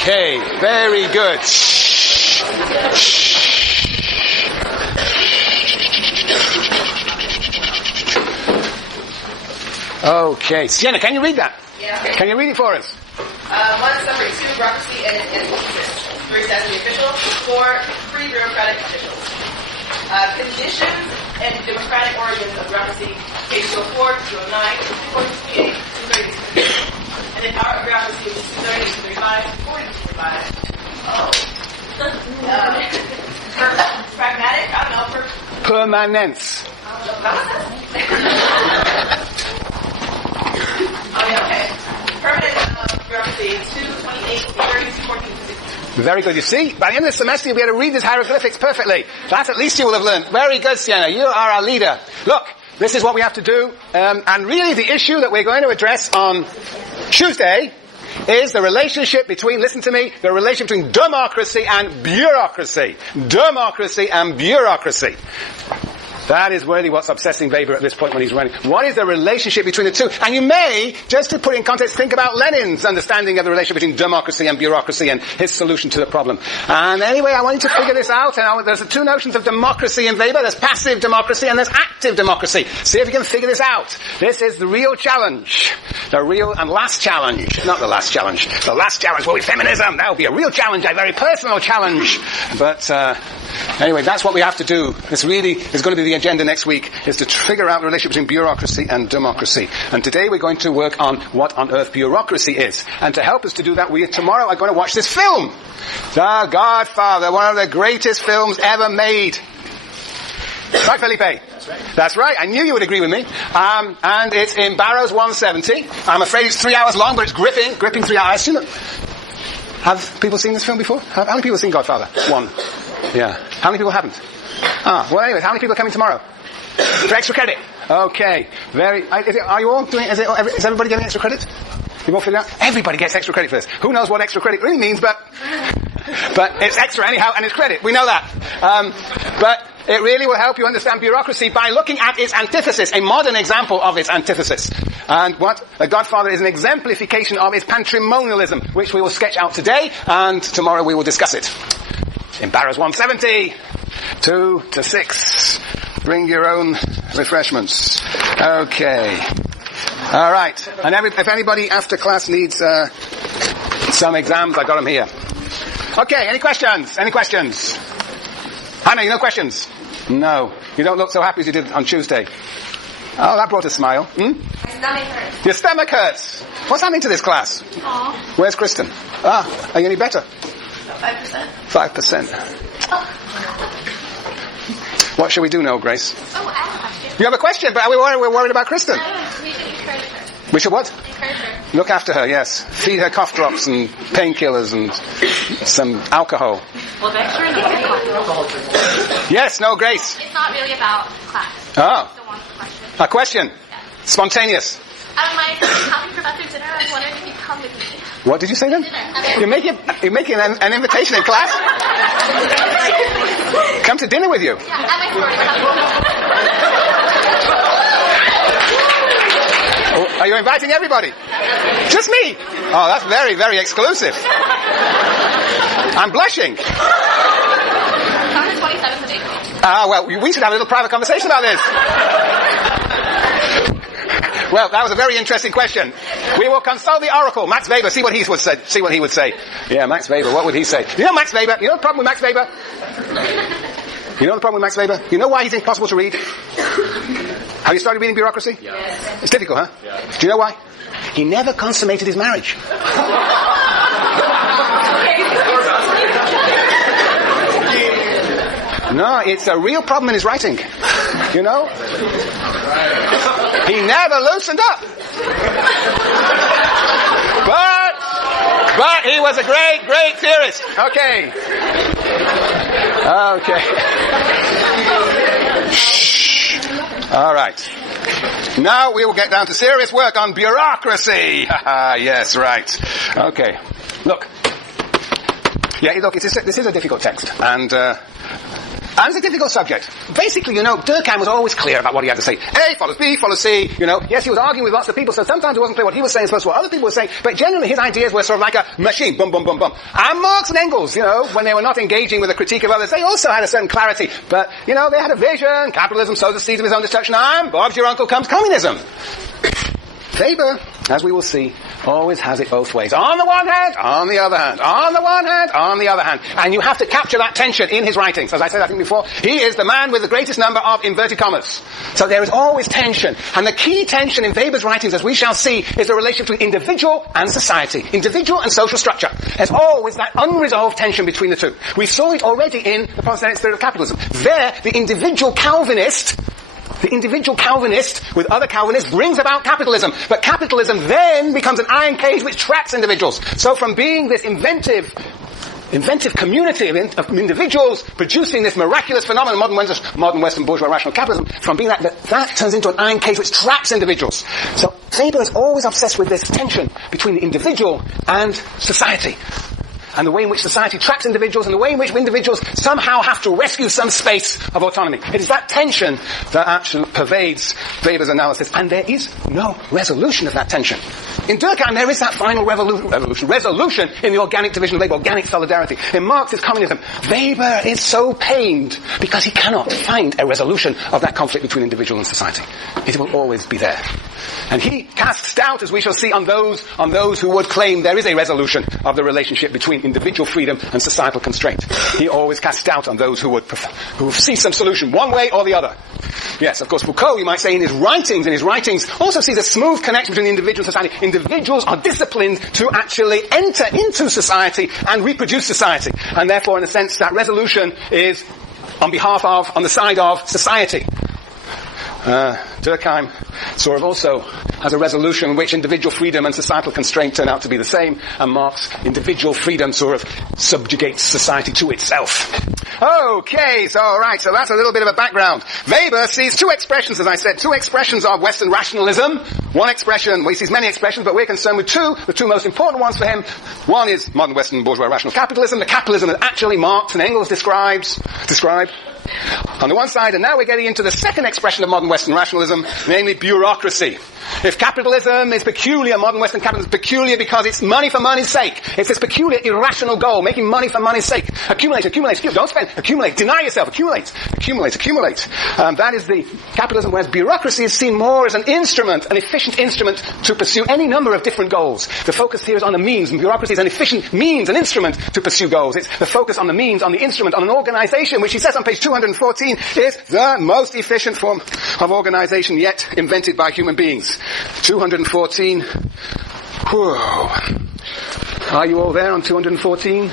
Okay, very good. Okay, Sienna, can you read that? Yeah. Can you read it for us? 1 summary, 2 bureaucracy and institutions. 3 statutory officials. 4 pre-bureaucratic officials. Conditions and democratic origins of bureaucracy. Page 204, 209, 228, 230, and then power of bureaucracy, 230, 235, 40, 235. Pragmatic, I don't know. Permanence. Oh, yeah, okay. Permanent bureaucracy, 228, 30, 214, 216. Very good. You see, by the end of the semester, you'll be able to read these hieroglyphics perfectly. That's at least you will have learned. Very good, Sienna. You are our leader. Look, this is what we have to do. And really the issue that we're going to address on Tuesday is the relationship between, listen to me, the relationship between democracy and bureaucracy. Democracy and bureaucracy. That is really what's obsessing Weber at this point when he's running. What is the relationship between the two? And you may, just to put it in context, think about Lenin's understanding of the relationship between democracy and bureaucracy and his solution to the problem. And anyway, I want you to figure this out. And there's the two notions of democracy in Weber. There's passive democracy and there's active democracy. See if you can figure this out. This is the real challenge. The real and last challenge. Not the last challenge. The last challenge will be feminism. That will be a real challenge, a very personal challenge. But anyway, that's what we have to do. This really is going to be the agenda next week, is to figure out the relationship between bureaucracy and democracy. And today we're going to work on what on earth bureaucracy is. And to help us to do that, we tomorrow are going to watch this film. The Godfather, one of the greatest films ever made. Right, Felipe? That's right. That's right. I knew you would agree with me. And it's in Barrows 170. I'm afraid it's 3 hours long, but it's gripping 3 hours. Have people seen this film before? How many people have seen Godfather? 1. Yeah. How many people haven't? Well anyway, how many people are coming tomorrow? For extra credit? Okay. Are you all doing, is everybody getting extra credit? You all figured out? Everybody gets extra credit for this. Who knows what extra credit really means, but it's extra anyhow, and it's credit. We know that. But it really will help you understand bureaucracy by looking at its antithesis, a modern example of its antithesis. And what The Godfather is an exemplification of its patrimonialism, which we will sketch out today, and tomorrow we will discuss it. In Barrows 170, 2 to 6. Bring your own refreshments. Okay. All right. And if anybody after class needs some exams, I got them here. Okay, any questions? Any questions? Hannah, you no questions? No. You don't look so happy as you did on Tuesday. Oh, that brought a smile. My stomach hurts. Your stomach hurts. What's happening to this class? Aww. Where's Kristen? Are you any better? 5%. 5%. What shall we do now, Grace? Oh, I have a question. You have a question, but we're worried about Kristen. We should encourage her. We should what? Encourage her. Look after her, yes. Feed her cough drops and painkillers and some alcohol. Well, extra and alcohol. Yes, no, Grace. It's not really about class. Oh. Still want the question. A question? Yeah. Spontaneous. I don't mind helping her about their dinner. I was wondering if you'd come with me. What did you say then? Dinner. You're making an invitation in class? Come to dinner with you? Yeah, at my sorority. Are you inviting everybody? Just me? Oh, that's very, very exclusive. I'm blushing. Come the 27th of April. Well, we should have a little private conversation about this. Well, that was a very interesting question. We will consult the oracle, Max Weber, see what he would say. Yeah, Max Weber, what would he say? You know Max Weber? You know the problem with Max Weber? You know the problem with Max Weber? You know why he's impossible to read? Have you started reading bureaucracy? Yes. It's difficult, huh? Yeah. Do you know why? He never consummated his marriage. No, it's a real problem in his writing. You know? He never loosened up. But he was a great, great theorist. Okay. All right. Now we will get down to serious work on bureaucracy. Yes, right. Okay. Look. Yeah, look, this is a difficult text. And And it's a difficult subject. Basically, Durkheim was always clear about what he had to say. A follows B, follows C, Yes, he was arguing with lots of people, so sometimes it wasn't clear what he was saying as opposed to what other people were saying, but generally his ideas were sort of like a machine, boom, boom, boom, boom. And Marx and Engels, when they were not engaging with a critique of others, they also had a certain clarity. But, they had a vision, capitalism sows the seeds of his own destruction, and Bob's your uncle comes communism. Weber, as we will see, always has it both ways. On the one hand, on the other hand. On the one hand, on the other hand. And you have to capture that tension in his writings. As I said, I think before, he is the man with the greatest number of inverted commas. So there is always tension. And the key tension in Weber's writings, as we shall see, is the relation between individual and society. Individual and social structure. There's always that unresolved tension between the two. We saw it already in The Prosthetic Spirit of Capitalism. There, the individual Calvinist with other Calvinists brings about capitalism. But capitalism then becomes an iron cage which traps individuals. So from being this inventive community of individuals producing this miraculous phenomenon, modern Western bourgeois rational capitalism, from being that turns into an iron cage which traps individuals. So Weber is always obsessed with this tension between the individual and society. And the way in which society traps individuals, and the way in which individuals somehow have to rescue some space of autonomy. It is that tension that actually pervades Weber's analysis, and there is no resolution of that tension. In Durkheim, there is that final resolution in the organic division of labor, organic solidarity. In Marx's communism, Weber is so pained because he cannot find a resolution of that conflict between individual and society. It will always be there. And he casts doubt, as we shall see, on those who would claim there is a resolution of the relationship between individual freedom and societal constraint. He always casts doubt on those who see some solution, one way or the other. Yes, of course, Foucault, we might say, in his writings, also sees a smooth connection between the individual and society. Individuals are disciplined to actually enter into society and reproduce society. And therefore, in a sense, that resolution is on the side of society. Durkheim sort of also has a resolution in which individual freedom and societal constraint turn out to be the same, and Marx, individual freedom sort of subjugates society to itself. Okay, so that's a little bit of a background. Weber sees two expressions, as I said, two expressions of Western rationalism. One expression, he sees many expressions, but we're concerned with two, the two most important ones for him. One is modern Western bourgeois rational capitalism, the capitalism that actually Marx and Engels describe on the one side, and now we're getting into the second expression of modern Western rationalism, namely bureaucracy. If capitalism is peculiar, modern Western capitalism is peculiar because it's money for money's sake. It's this peculiar irrational goal, making money for money's sake. Accumulate, don't spend, accumulate, deny yourself, accumulate. That is the capitalism, whereas bureaucracy is seen more as an efficient instrument to pursue any number of different goals. The focus here is on the means, and bureaucracy is an efficient means, an instrument to pursue goals. It's the focus on the means, on the instrument, on an organization, which he says on page 214 is the most efficient form of organization yet invented by human beings. 214. Whoa. Are you all there on 214?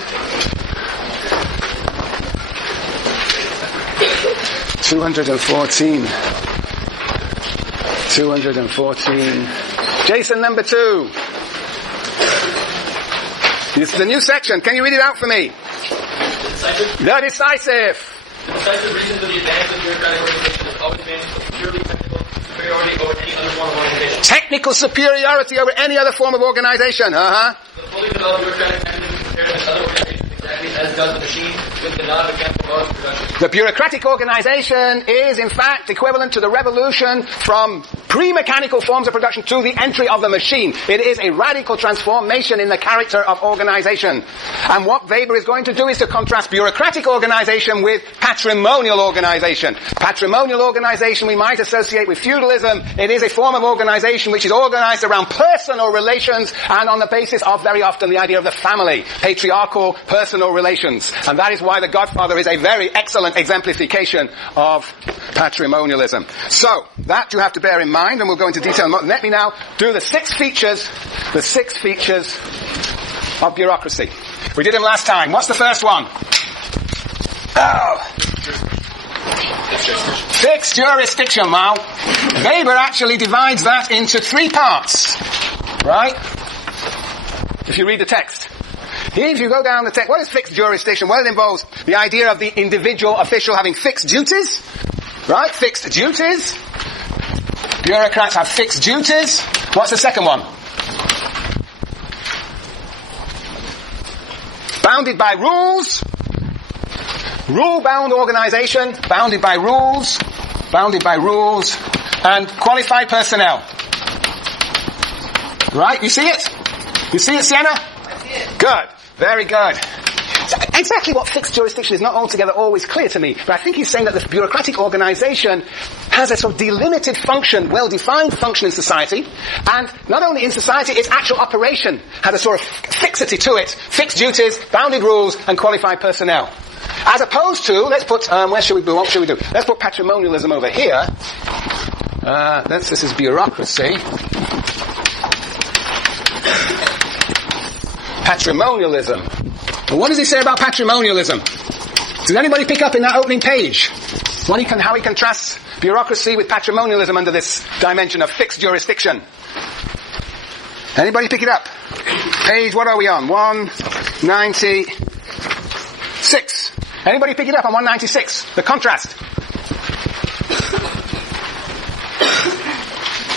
214. Jason, number 2. This is a new section. Can you read it out for me? The decisive. The decisive reason for the advance of bureaucratic organization is always been purely technical superiority over any other form of organization. Technical superiority over any other form of organization. The fully developed bureaucratic mechanism compared with other organizations exactly as does the machine with the non-mechanical modes of production. The bureaucratic organization is, in fact, equivalent to the revolution from pre-mechanical forms of production to the entry of the machine. It is a radical transformation in the character of organization. And what Weber is going to do is to contrast bureaucratic organization with patrimonial organization. Patrimonial organization we might associate with feudalism. It is a form of organization which is organized around personal relations and on the basis of, very often, the idea of the family. Patriarchal, personal relations. And that is why The Godfather is a very excellent exemplification of patrimonialism. So, that you have to bear in mind, and we'll go into detail. Let me now do the six features of bureaucracy. We did them last time. What's the first one? Fixed jurisdiction. Well, Weber actually divides that into 3 parts. Right? If you read the text. Here, if you go down the text, what is fixed jurisdiction? Well, it involves the idea of the individual official having fixed duties. Right? Fixed duties. Bureaucrats have fixed duties. What's the second one? Bounded by rules. Rule-bound organization, bounded by rules, and qualified personnel. Right, you see it? You see it, Sienna? I see it. Good. Very good. So exactly what fixed jurisdiction is not altogether always clear to me, but I think he's saying that the bureaucratic organization has a sort of delimited function, well-defined function in society, and not only in society, its actual operation has a sort of fixity to it, fixed duties, bounded rules, and qualified personnel. As opposed to, let's put, what should we do? Let's put patrimonialism over here. This is bureaucracy. Patrimonialism. But what does he say about patrimonialism? Does anybody pick up in that opening page how he contrasts bureaucracy with patrimonialism under this dimension of fixed jurisdiction? Anybody pick it up? Page, what are we on? 196. Anybody pick it up on 196? The contrast.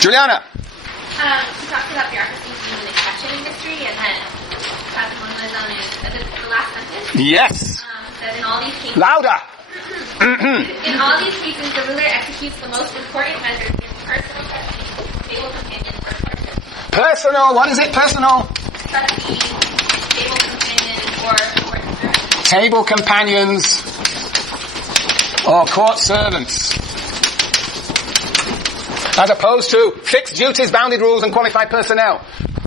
Juliana. He talks about bureaucracy being the fashion industry, and then patrimonialism is the last sentence. Yes. Says in all these cases. Louder. In all these cases, the ruler executes the most important measures in personal custody, table companions, or partners. Personal, what is it? Personal? Custody, table companions, or court servants. Table companions or court servants. As opposed to fixed duties, bounded rules, and qualified personnel.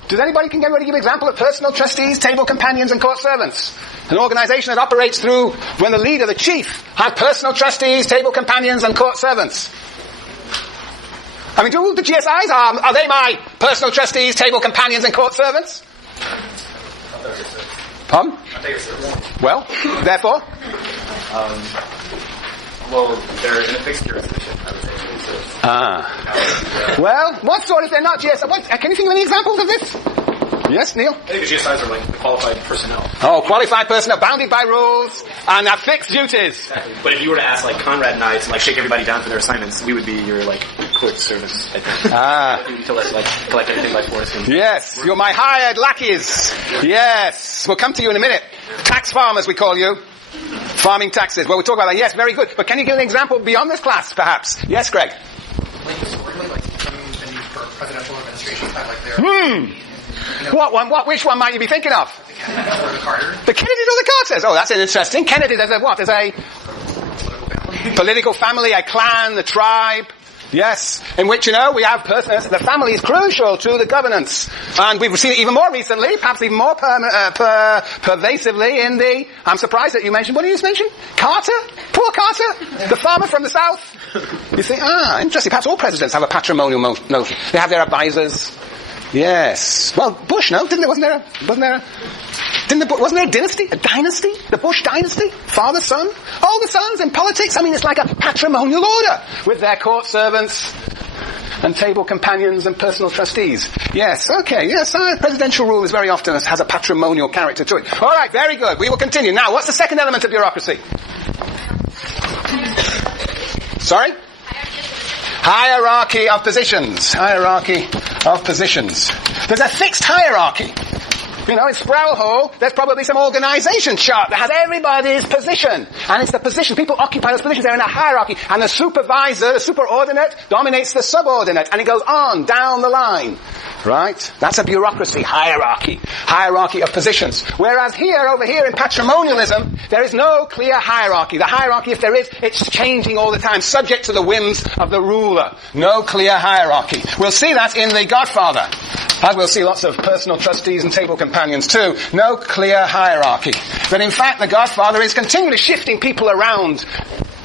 Does anybody give an example of personal trustees, table companions, and court servants? An organization that operates through when the leader, the chief, has personal trustees, table companions, and court servants. I mean, do the GSIs, are they my personal trustees, table companions, and court servants? Pardon? Well, therefore? Well, they're in a fixed jurisdiction, I would say. Well, what sort if they're not GSI? Can you think of any examples of this? Yes, Neil? I think the GSIs are like the qualified personnel. Oh, qualified personnel, bounded by rules, and have fixed duties. Exactly. But if you were to ask like Conrad and I to like shake everybody down for their assignments, we would be your like court service, I think. To like collect everything by force. Yes, you're my hired lackeys. Yes, we'll come to you in a minute. Tax farmers, we call you. Farming taxes. Well, we'll talk about that. Yes, very good. But can you give an example beyond this class, perhaps? Yes, Greg? Like historically, like the need for presidential administration, like their... What one? Which one might you be thinking of? The Kennedys or the Carters. The Kennedys or the Carters? Oh, that's interesting. Kennedy, there's a what? There's a political family, a clan, a tribe. Yes, in which, we have the family is crucial to the governance. And we've seen it even more recently, perhaps even more pervasively in I'm surprised that you mentioned, what did you just mention? Carter? Poor Carter? The farmer from the south? You think, interesting. Perhaps all presidents have a patrimonial notion. They have their advisors. Yes. Well, Bush, no? Wasn't there a dynasty? A dynasty? The Bush dynasty? Father, son? All the sons in politics? I mean, it's like a patrimonial order with their court servants and table companions and personal trustees. Yes, okay, yes, presidential rule is very often has a patrimonial character to it. All right, very good. We will continue. Now, what's the second element of bureaucracy? Sorry? Hierarchy of positions. Hierarchy of positions. There's a fixed hierarchy. In Sproul Hall, there's probably some organization chart that has everybody's position. And it's the position. People occupy those positions. They're in a hierarchy. And the supervisor, the superordinate, dominates the subordinate. And it goes on down the line. Right? That's a bureaucracy. Hierarchy. Hierarchy of positions. Whereas over here in patrimonialism, there is no clear hierarchy. The hierarchy, if there is, it's changing all the time, subject to the whims of the ruler. No clear hierarchy. We'll see that in The Godfather. As we'll see lots of personal trustees and table companions too. No clear hierarchy. But in fact, The Godfather is continually shifting people around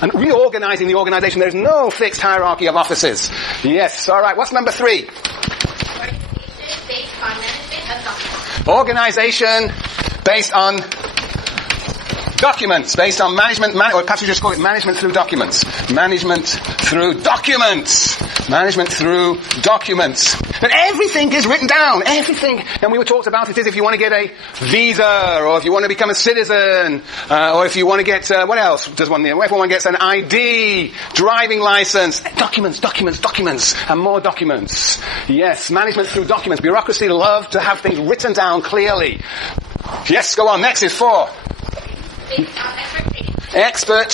and reorganizing the organization. There's no fixed hierarchy of offices. Yes, alright, what's number 3? Organization based on documents, based on management, or perhaps we just call it management through documents. Management through documents. Management through documents. But everything is written down. Everything. And we were talked about it is if you want to get a visa, or if you want to become a citizen, or if you want to get, what else does one need? Everyone gets an ID, driving license, documents, and more documents. Yes, management through documents. Bureaucracy love to have things written down clearly. Yes, go on. Next is 4. expert